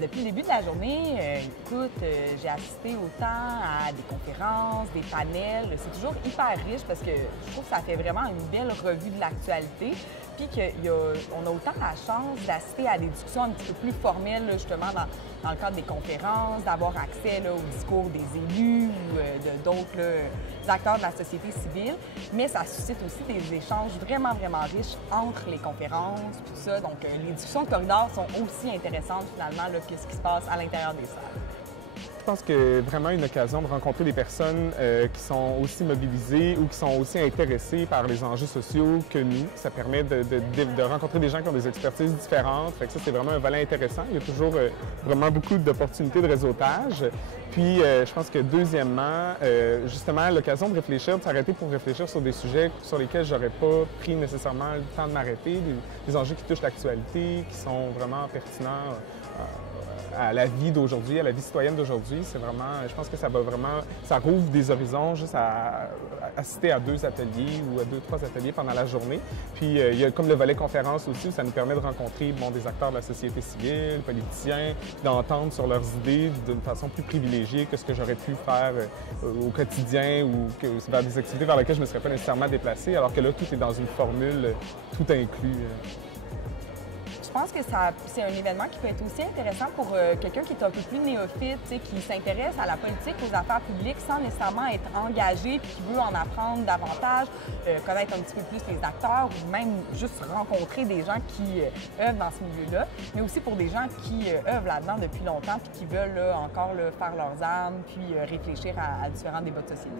Depuis le début de la journée, j'ai assisté autant à des conférences, des panels. C'est toujours hyper riche parce que je trouve que ça fait vraiment une belle revue de l'actualité. Puis qu'on a autant la chance d'assister à des discussions un petit peu plus formelles, là, justement, dans le cadre des conférences, d'avoir accès là, au discours des élus ou d'autres acteurs de la société civile. Mais ça suscite aussi des échanges vraiment, vraiment riches entre les conférences, tout ça. Donc, les discussions de corridor sont aussi intéressantes, finalement, là, que ce qui se passe à l'intérieur des salles. Je pense que vraiment une occasion de rencontrer des personnes qui sont aussi mobilisées ou qui sont aussi intéressées par les enjeux sociaux que nous. Ça permet de rencontrer des gens qui ont des expertises différentes. Fait que ça, c'est vraiment un volet intéressant. Il y a toujours vraiment beaucoup d'opportunités de réseautage. Puis, je pense que deuxièmement, justement, l'occasion de réfléchir, de s'arrêter pour réfléchir sur des sujets sur lesquels j'aurais pas pris nécessairement le temps de m'arrêter, des enjeux qui touchent l'actualité, qui sont vraiment pertinents à la vie d'aujourd'hui, à la vie citoyenne d'aujourd'hui. C'est vraiment, je pense que ça rouvre des horizons juste à assister à 2 ateliers ou à 2-3 ateliers pendant la journée. Puis il y a comme le volet conférence aussi, où ça nous permet de rencontrer des acteurs de la société civile, politiciens, d'entendre sur leurs idées d'une façon plus privilégiée que ce que j'aurais pu faire au quotidien ou vers des activités vers lesquelles je ne me serais pas nécessairement déplacé, alors que là, tout est dans une formule tout inclus. Je pense que c'est un événement qui peut être aussi intéressant pour quelqu'un qui est un peu plus néophyte, qui s'intéresse à la politique, aux affaires publiques sans nécessairement être engagé puis qui veut en apprendre davantage, connaître un petit peu plus les acteurs ou même juste rencontrer des gens qui œuvrent dans ce milieu-là, mais aussi pour des gens qui œuvrent là-dedans depuis longtemps puis qui veulent encore faire leurs armes puis réfléchir à différents débats de société.